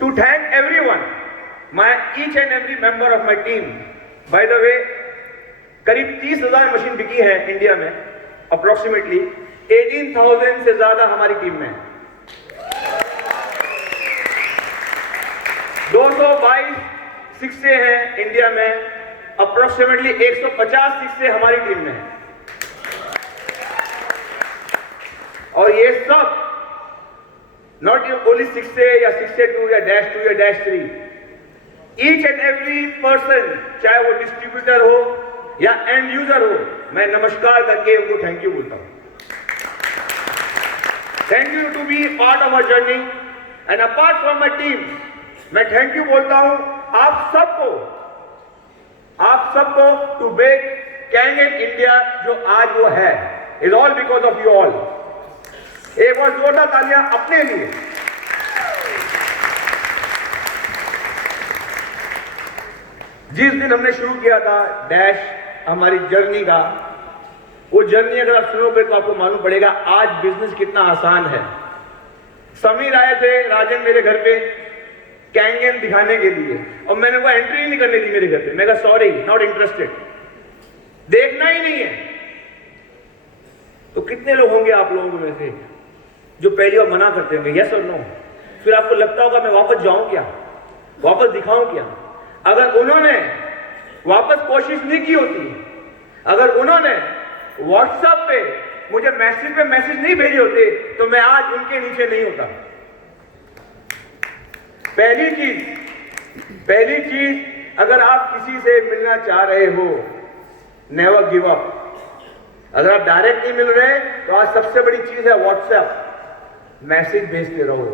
to thank everyone, each and every member of my team. By the way, करीब 30,000 machine बिकी है India में, approximately 18,000 से ज्यादा हमारी टीम में है। 222 शिक्षे हैं इंडिया में, अप्रोक्सीमेटली 150 शिक्षे हमारी टीम में है। और ये सब नॉट ओनली शिक्षे या शिक्षे 2 या -2 या -3, ईच एंड एवरी पर्सन, चाहे वो डिस्ट्रीब्यूटर हो या एंड यूजर हो, मैं नमस्कार करके उनको थैंक यू बोलता हूं। Thank you to be part of our journey and apart from my team, मैं थैंक यू बोलता हूं आप सबको टू मेक कैंगन इंडिया जो आज वो है, is all because of you all. एक बार जोरदार तालियां अपने लिए। जिस दिन हमने शुरू किया था डैश हमारी जर्नी का, वो जर्नी अगर आप सुनोगे तो आपको मालूम पड़ेगा आज बिजनेस कितना आसान है। समीर आए थे, राजन मेरे घर पे कैंगन दिखाने के लिए, और मैंने वो एंट्री नहीं करने दी मेरे घर पे। मैं कहा सॉरी, नॉट इंटरेस्टेड, देखना ही नहीं है। तो कितने लोग होंगे आप लोगों में से जो पहली बार मना करते होंगे, यस और नो? फिर आपको लगता होगा मैं वापस जाऊं क्या, वापस दिखाऊं क्या? अगर उन्होंने वापस कोशिश नहीं की होती, अगर उन्होंने व्हाट्सएप पे मुझे मैसेज नहीं भेजे होते, तो मैं आज उनके नीचे नहीं होता। पहली चीज, अगर आप किसी से मिलना चाह रहे हो, नेवर गिव अप। अगर आप डायरेक्ट नहीं मिल रहे तो आज सबसे बड़ी चीज है व्हाट्सएप, मैसेज भेजते रहो।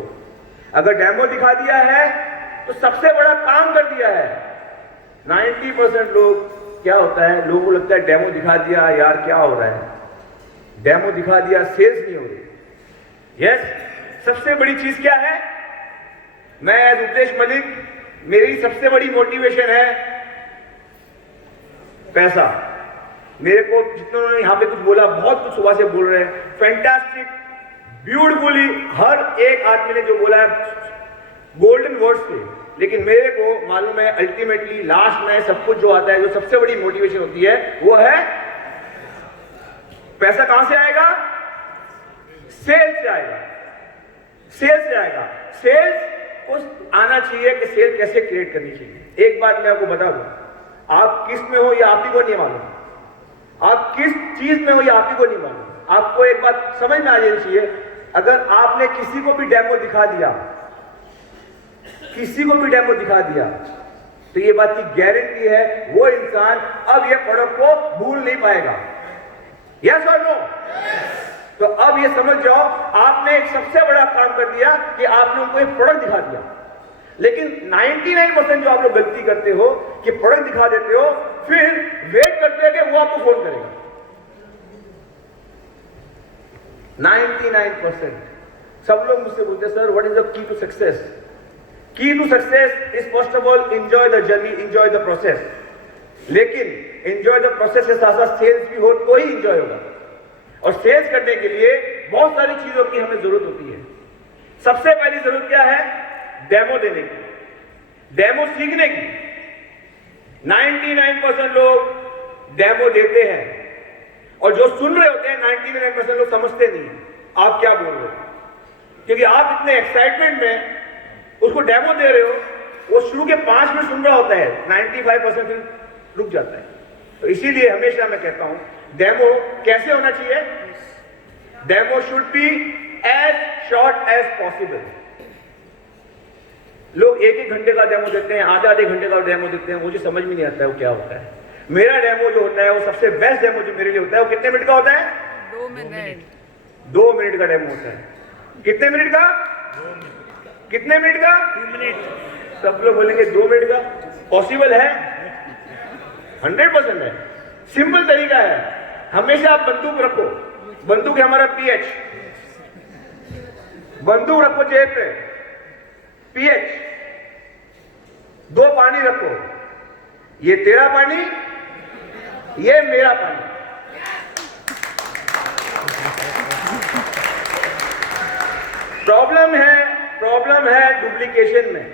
अगर डेमो दिखा दिया है तो सबसे बड़ा काम कर दिया है। 90% लोग क्या होता है, लोगों को लगता है डेमो दिखा दिया यार क्या हो रहा है, डेमो दिखा दिया सेल्स नहीं हो रही। यस, सबसे बड़ी चीज क्या है? मैं एज उपदेश मलिक, मेरी सबसे बड़ी मोटिवेशन है पैसा। मेरे को जितने यहां पे कुछ बोला, बहुत कुछ सुबह से बोल रहे हैं, फैंटास्टिक, ब्यूटीफुली, हर एक आदमी ने जो बोला है गोल्डन वर्ड्स थे, लेकिन मेरे को मालूम है अल्टीमेटली लास्ट में सब कुछ जो आता है, जो सबसे बड़ी मोटिवेशन होती है, वो है पैसा। कहां से आएगा? सेल्स से आएगा, सेल्स से आएगा। सेल्स को आना चाहिए कि सेल कैसे क्रिएट करनी चाहिए। एक बात मैं आपको बता दूं, आप किस में हो या आप ही को नहीं मालूम, आप किस चीज में हो या आप ही को नहीं मालूम। आपको एक बात समझ में आ जानी चाहिए, अगर आपने किसी को भी डेमो दिखा दिया, तो ये बात की गारंटी है वो इंसान अब ये प्रोडक्ट को भूल नहीं पाएगा। यस और नो? तो अब ये समझ जाओ, आपने एक सबसे बड़ा काम कर दिया कि आपने उनको एक प्रोडक्ट दिखा दिया। लेकिन 99% जो आप लोग गलती करते हो कि प्रोडक्ट दिखा देते हो, फिर वेट करते हो कि वो आपको फोन करेगा। 99% सब लोग मुझसे बोलते हैं sir what is the key to success? Key to success is first of all enjoy the journey, enjoy the process. लेकिन एंजॉय द प्रोसेस के साथ साथ सेल्स भी हो तो ही एंजॉय होगा। और सेल्स करने के लिए बहुत सारी चीजों की हमें जरूरत होती है। सबसे पहली जरूरत क्या है? डेमो देने की, डेमो सीखने की। 99% लोग डेमो देते हैं, और जो सुन रहे होते हैं 99% लोग समझते नहीं आप क्या बोल रहे हो, क्योंकि आप इतने एक्साइटमेंट में उसको डेमो दे रहे हो, वो शुरू के 5 मिनट सुन रहा होता है, 95% फिर रुक जाता है। तो इसीलिए हमेशा मैं कहता हूं डेमो कैसे होना चाहिए? Demo should be as short as possible. लोग 1-1 घंटे का डेमो देते हैं, आधे घंटे का डेमो देते हैं, मुझे समझ में नहीं आता है वो क्या होता है। मेरा डेमो जो होता है वो सबसे बेस्ट डेमो जो मेरे लिए होता है, वो कितने मिनट का होता है? 2 मिनट। 2 मिनट का डेमो होता है। कितने मिनट का? 2 मिनट। कितने मिनट का? 2 मिनट। सब लोग बोलेंगे 2 मिनट का पॉसिबल है? 100% है। सिंपल तरीका है, हमेशा आप बंदूक रखो, बंदूक है हमारा पीएच, बंदूक रखो जेब पे, पीएच, 2 पानी रखो, ये तेरा पानी, ये मेरा पानी। प्रॉब्लम प्रॉब्लम है डुप्लीकेशन में,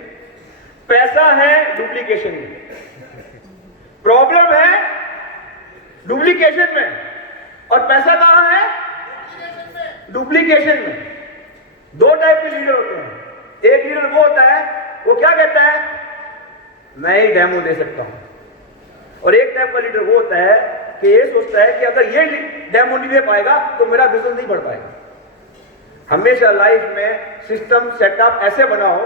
पैसा है डुप्लीकेशन में। प्रॉब्लम है डुप्लीकेशन में और पैसा कहां है? डुप्लीकेशन में। दो टाइप के लीडर होते हैं। एक लीडर वो होता है, वो क्या कहता है, मैं ही डेमो दे सकता हूं। और एक टाइप का लीडर वो होता है कि ये सोचता है कि अगर ये डेमो नहीं दे पाएगा तो मेरा बिजनेस नहीं बढ़ पाएगा। हमेशा लाइफ में सिस्टम सेटअप ऐसे बनाओ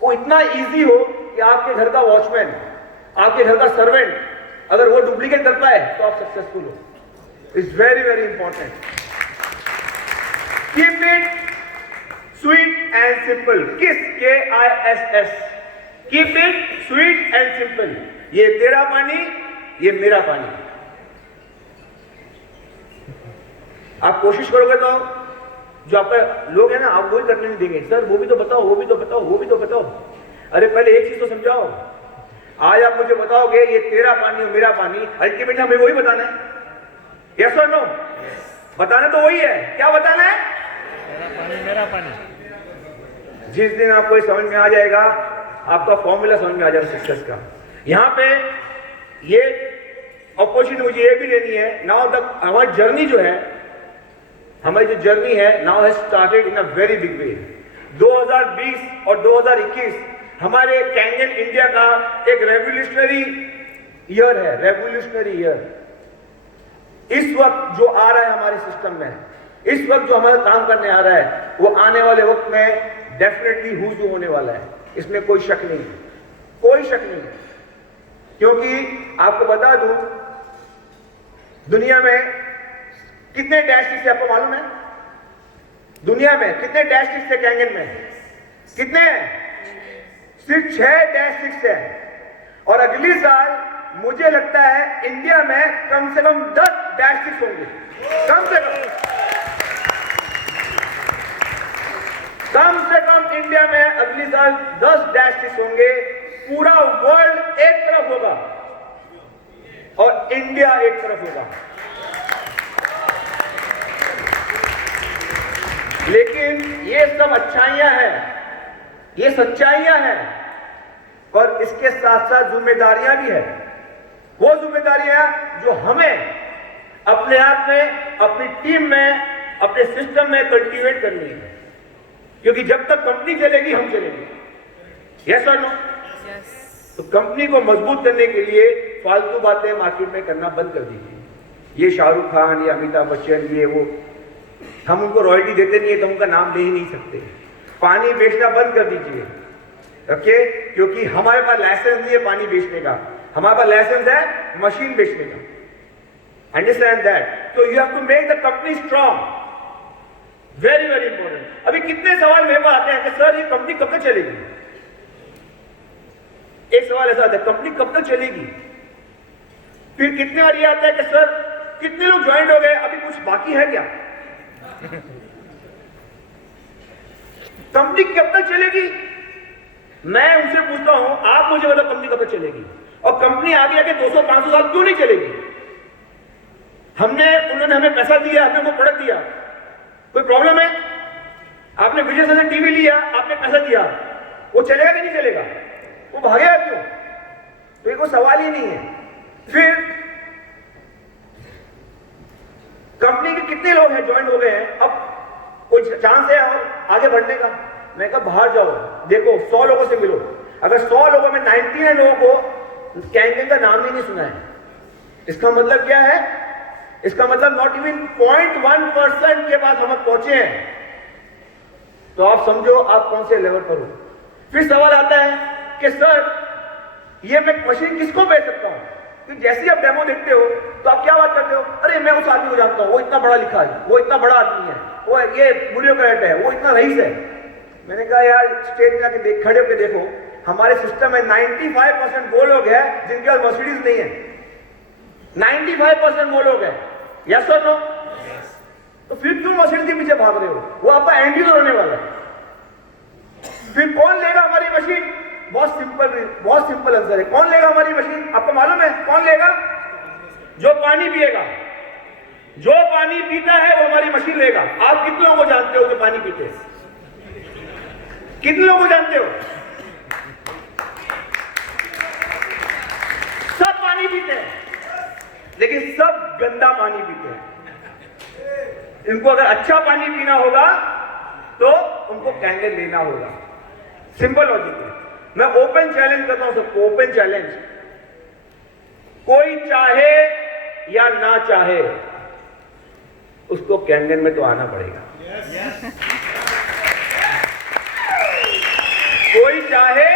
वो इतना इजी हो कि आपके घर का वॉचमैन, आपके घर का सर्वेंट अगर वो डुप्लीकेट करता है तो आप सक्सेसफुल हो। It's very very important. Keep it sweet and simple. किस KISS, keep it sweet and simple. ये तेरा पानी, ये मेरा पानी। आप कोशिश करोगे तो जो आपका लोग है ना, आप वही करने नहीं देंगे। सर वो भी तो बताओ, वो भी तो बताओ, वो भी तो बताओ। अरे पहले एक चीज तो समझाओ। आज आप मुझे बताओगे ये तेरा पानी और मेरा पानी, अल्टीमेटली हमें वही बताना है। यस और नो? बताना तो वही है। क्या बताना है? तेरा पानी मेरा पानी। जिस दिन आपको ये समझ में आ जाएगा, आपका फॉर्मूला समझ में आ जाएगा सक्सेस का। यहां पे ये अपॉर्चुनिटी मुझे ये भी लेनी है। नाउ तक हमारी जर्नी जो है, हमारी जो जर्नी है now has started in a very big way. 2020 और 2021 हमारे कैंगन इंडिया का एक रेवोल्यूशनरी ईयर है। Revolutionary year. इस वक्त जो आ रहा है हमारे सिस्टम में, इस वक्त जो हमारा काम करने आ रहा है, वो आने वाले वक्त में डेफिनेटली हुजू होने वाला है। इसमें कोई शक नहीं है, कोई शक नहीं है। क्योंकि आपको बता दूं, दुनिया में कितने डैश से आपको मालूम है? दुनिया में कितने डैश से कैंगन में? कितने? सिर्फ 6 है। और अगली साल मुझे लगता है इंडिया में कम से कम 10 डैश होंगे। कम से कम इंडिया में अगली साल 10 डैश होंगे। पूरा वर्ल्ड एक तरफ होगा और इंडिया एक तरफ होगा। लेकिन ये सब अच्छाइयां हैं, ये सच्चाइयां हैं, और इसके साथ साथ जिम्मेदारियां भी है। वो जिम्मेदारियां जो हमें अपने आप में, अपनी टीम में, अपने सिस्टम में कल्टीवेट करनी है। क्योंकि जब तक कंपनी चलेगी हम चलेंगे। यस और नो? तो कंपनी को मजबूत करने के लिए फालतू बातें मार्केट में करना बंद कर दीजिए। ये शाहरुख खान, ये अमिताभ बच्चन, ये वो, हम उनको रॉयल्टी देते नहीं है तो उनका नाम ले ही नहीं सकते। पानी बेचना बंद कर दीजिए, ओके? क्योंकि हमारे पास लाइसेंस नहीं है पानी बेचने का, हमारे पास लाइसेंस है मशीन बेचने का। Understand that? तो you have to make the company strong. Very very important. अभी कितने सवाल मेरे पास आते हैं कि सर ये कंपनी कब तक चलेगी? एक सवाल ऐसा आता है, कंपनी कब तक चलेगी? फिर कितने बार ये आता है कि सर कितने लोग ज्वाइन हो गए, अभी कुछ बाकी है क्या? कंपनी कब तक चलेगी? मैं उनसे पूछता हूं, आप मुझे बताओ कंपनी कब तक चलेगी? और कंपनी आगे आके 200-500 साल क्यों नहीं चलेगी? उन्होंने हमें पैसा दिया, हमने उनको प्रोडक्ट दिया, कोई प्रॉब्लम है? आपने विजय से टीवी लिया, आपने पैसा दिया, वो चलेगा कि नहीं चलेगा? वो भागेगा क्यों? तो ये कोई सवाल ही नहीं है। फिर कंपनी के कितने लोग हैं ज्वाइन हो गए हैं, अब कोई चांस है और आगे बढ़ने का? मैं कहा बाहर जाओ, देखो 100 लोगों से मिलो। अगर 100 लोगों में 99 लोगों को कैंगन का नाम ही नहीं सुना है, इसका मतलब क्या है? इसका मतलब नॉट इवन 0.1% के बाद हम पहुंचे हैं। तो आप समझो आप कौन से लेवल पर हो। फिर सवाल आता है कि सर ये मैं मशीन किसको बेच सकता हूं? तो जैसे ही आप डेमो देखते हो तो आप क्या बात करते हो? अरे मैं उस आदमी को जानता हूं, वो इतना बड़ा लिखा है, वो इतना बड़ा आदमी है, वो ये ब्यूरोक्रेट है, वो इतना रईस है। मैंने कहा यार स्टेज में आके खड़े होकर देखो, हमारे सिस्टम में 95% वो लोग हैं जिनके पास मर्सिडीज नहीं है। 95% वो लोग हैं। यस और नो? तो फिर क्यों मशीन के पीछे भाग रहे हो? वो आपका एंड यूजर होने वाला है। फिर कौन लेगा हमारी मशीन? बहुत सिंपल आंसर है। कौन लेगा हमारी मशीन? आपको मालूम है कौन लेगा? जो पानी पिएगा। जो पानी पीता है वो हमारी मशीन लेगा। आप कितने लोगों को जानते हो जो पानी पीते हैं? कितने लोगों को जानते हो? सब पानी पीते हैं, लेकिन सब गंदा पानी पीते हैं। इनको अगर अच्छा पानी पीना होगा तो उनको कैंगन लेना होगा। सिंपल लॉजिक है। मैं ओपन चैलेंज करता हूं सबको, ओपन चैलेंज, कोई चाहे या ना चाहे उसको कैंगन में तो आना पड़ेगा। कोई चाहे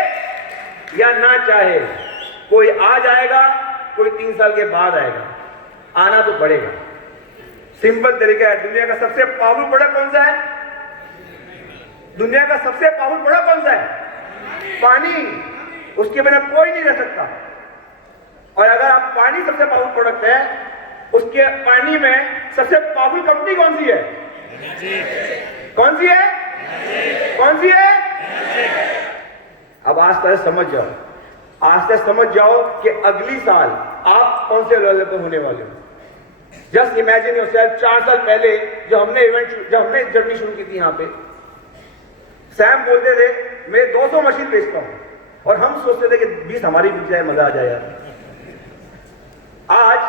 या ना चाहे, कोई आ जाएगा, कोई 3 साल के बाद आएगा, आना तो पड़ेगा। सिंपल तरीका है। दुनिया का सबसे पावरफुल प्रोडक्ट कौन सा है? दुनिया का सबसे पावरफुल प्रोडक्ट कौन सा है? पानी। उसके बिना कोई नहीं रह सकता। और अगर आप पानी सबसे पावरफुल प्रोडक्ट है, उसके पानी में सबसे पावरफुल कंपनी कौन सी है? कौन सी है? कौन सी है? अब आज तक समझ जाओ, आज तक समझ जाओ कि अगली साल आप कौन से लेवल पर होने वाले हो। जस्ट इमेजिन योरसेल्फ, 4 साल पहले जब हमने जर्नी शुरू की थी यहां पे, सैम बोलते थे मैं 200 मशीन बेचता हूं, और हम सोचते थे कि 20 हमारी बिक जाए, मजा आ जाए यार। आज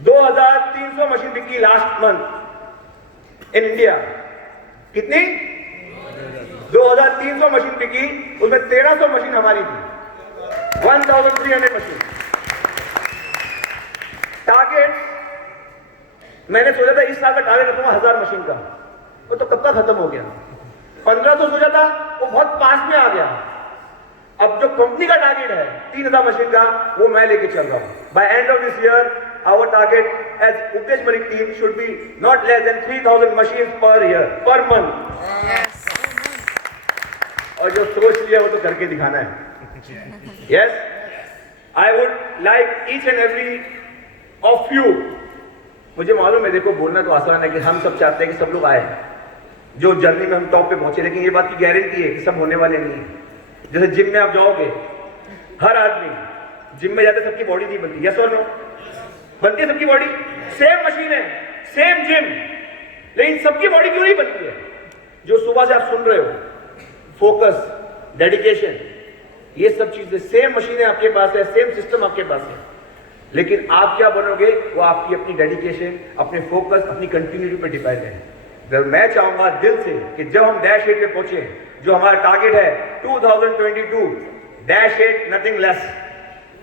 2300 मशीन बिकी लास्ट मंथ इन इंडिया। कितनी? 2300 मशीन बिकी, उसमें 1300 मशीन हमारी थी। 1300 मशीन। टारगेट मैंने सोचा था इस साल का टारगेट रखूंगा 1000 मशीन का, वो तो कब का खत्म हो गया। 1500 सोचा था, वो बहुत पास में आ गया। अब जो कंपनी का टारगेट है 3000 मशीन का, वो मैं लेके चल रहा हूं। By end of this year our target as Upadesh Malik team should be not less than 3000 machine per year, per month. और जो सोच लिया वो तो करके दिखाना है। Yes, I would like each and every of you, मुझे मालूम है, देखो बोलना तो आसान है कि हम सब चाहते हैं कि सब लोग आए, जो जर्नी में हम टॉप पे पहुंचे, लेकिन ये बात की गारंटी है कि सब होने वाले नहीं है। जैसे जिम में आप जाओगे, हर आदमी जिम में जाते सबकी बॉडी नहीं बनती, यस और नो? बनती है सबकी बॉडी, सेम मशीन है, सेम जिम, लेकिन सबकी बॉडी क्यों नहीं बनती है? जो सुबह से आप सुन रहे हो, फोकस, डेडिकेशन, ये सब चीजें, सेम मशीनें आपके पास है, सेम सिस्टम आपके पास है, लेकिन आप क्या बनोगे वो आपकी अपनी डेडिकेशन, अपने फोकस, अपनी कंटिन्यूटी पर डिपेंड है। मैं चाहूंगा दिल से कि जब हम -8 पे पहुंचे, जो हमारा टारगेट है 2022 -8 नथिंग लेस,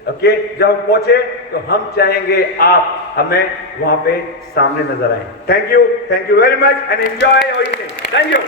ओके, जब हम पहुंचे तो हम चाहेंगे आप हमें वहां पे सामने नजर आए। Thank you very much and enjoy your evening. Thank you.